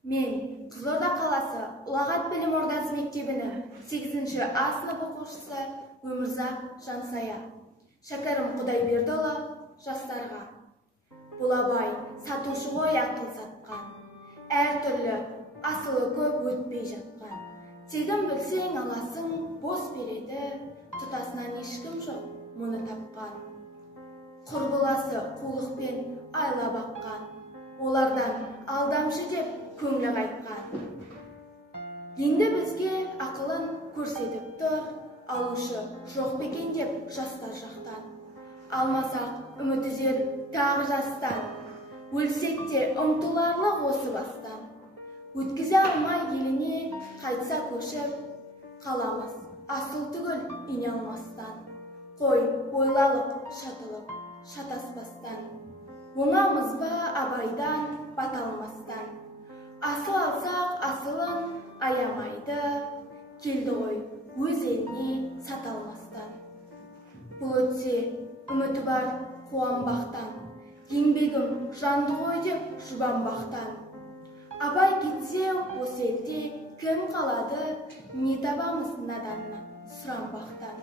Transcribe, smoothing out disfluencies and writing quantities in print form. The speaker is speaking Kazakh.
Мен Қызылорда қаласы Ұлағат білім ордасы мектебінің 8-ші А сынып оқушысы Өмірзақ Жансая. Шәкәрім Құдайбердіұлы жастарға. Бұл абай сатушы ғой ақыл сатқан, әртүрлі асылы көп өтпей жатқан. Тегін білсең аласың, бос береді, тұтасынан ешкім жоқ мұны тапқан. Құрбыласы қулықпен айла баққан, олардан алдамшы деп көңілі қайтқан. Енді бізге ақылын көрсетіп тұр, алушы жоқ бекен деп жастар жақтан. Алмасақ үміт үзер тағы жастан, өлсек те ұмтыларлық осы бастан. Өткізе алмай еліне қайтса көшіп, қаламыз асыл түгіл ине алмастан. Қой ойлалық шатылып, шатаспастан, оңамыз ба абайдан бата алмастан. Асыл алсақ асылын аямайды, келді ғой өз еліне сата алмастан. Бұл өтсе үміті бар қуанбақтан, еңбегім жанды ғой деп жұбанбақтан. Абай кетсе осы елде кім қалады, не табамыз наданнан сұранбақтан.